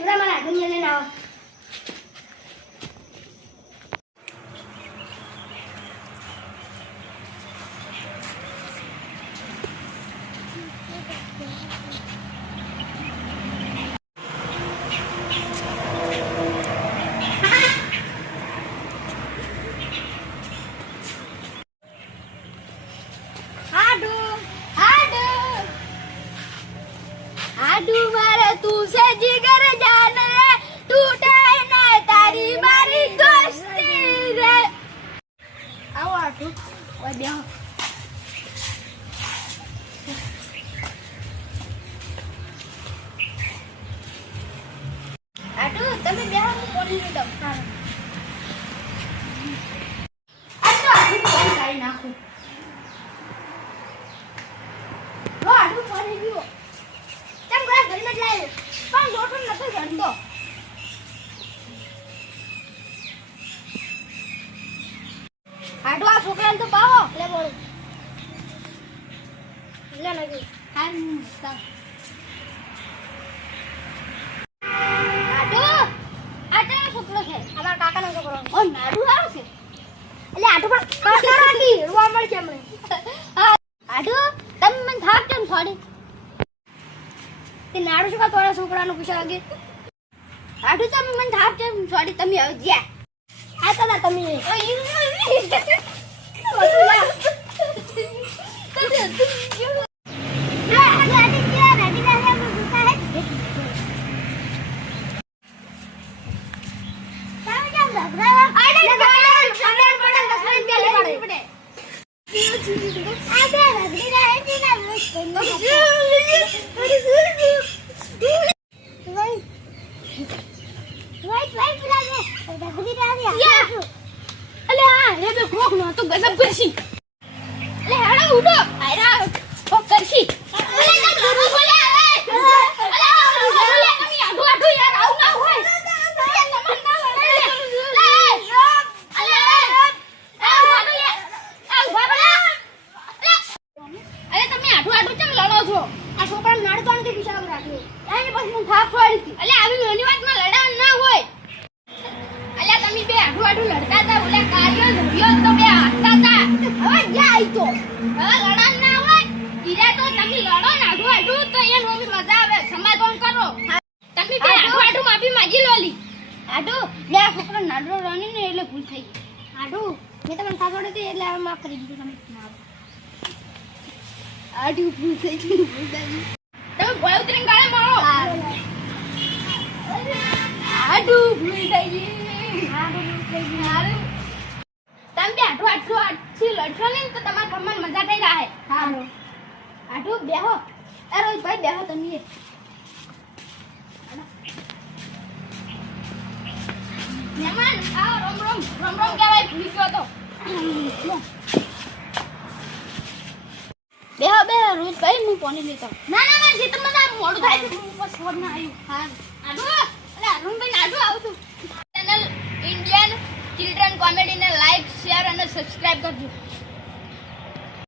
પૂરા મારા હાથમાં લઈને આવો હાડુ હાડુ હાડુ મારે તું છે જીગર જાન રે તૂટે ના તારી મારી દોસ્તી રે આવો હાડુ ઓય બેહો હાડુ તમે બેહો હું પોલીસની દમ આ તો હાડુ ફોન કરી નાખું હો આટલું ફરી ગયો તેમ ઘણા ઘરમાં જ લાવ્યો પણ લોટો નતો જડતો આટલું આ છોકરાને તો પાવો. લે બોલો. લે નગી હા સા આટો આ તેનો છોકરો છે. અમારા કાકાનો છોકરો. ઓ નાડુ આવ છે. એટલે આટુ પણ કાકા રોવા મળ હમણાં હા આટો તમે મને થાક કેમ છોડી તે નાડુ શું કા થોડા છોકરાનું પૂછ્યા વાગે આટુ તમે મને થાક કેમ છોડી તમે હવે જ્યાં આ તો ના તમે અલે આ રે બે કોક નો તો ગજબ કરશી. અલે હેડો ઉડો આયરા કોક કરશી. અલે ના લડો બોલે. આ છોકરા નાડકાણ કે પિશાબ રાખ્યો એની પછી હું થાપ પડી. અલે આવી નાની વાતમાં આડું માફી આડો લો બે આ છોકરો નાડો રણી ને એટલે ભૂલ થઈ આડો મેં તમને થાપડી હતી એટલે આ માફ કરી દીધું તમે. આડું ભૂલ થઈ ગઈ ભૂલ થઈ તમે ભય ઉતરીને ગાળે મારો. આડું ભૂલ થઈ ગઈ. આડું ભૂલ થઈ ગઈ આડું તમે બે આટલું આટલું આટથી લડશો ને તો તમારા ઘરમાં મજા થઈ જાય હા આટલું બેહો. અરે ભાઈ બેહો તમે. મહેમાન આવો રોમ રોમ રોમ રોમ કહેવાય ભૂલી ગયો તો. બેહો બેહો રોજ ભાઈ હું પાણી લેતો. ના ના ના જે તમને આ મોડું થાય છે. હું બસ છોડ ના આવ્યું હા આડું અરે અરુણ ભાઈ આડું આવતું ચેનલ ઇન્ડિયન ચિલ્ડ્રન કોમેડીને લાઈક શેર અને સબસ્ક્રાઇબ કરજો.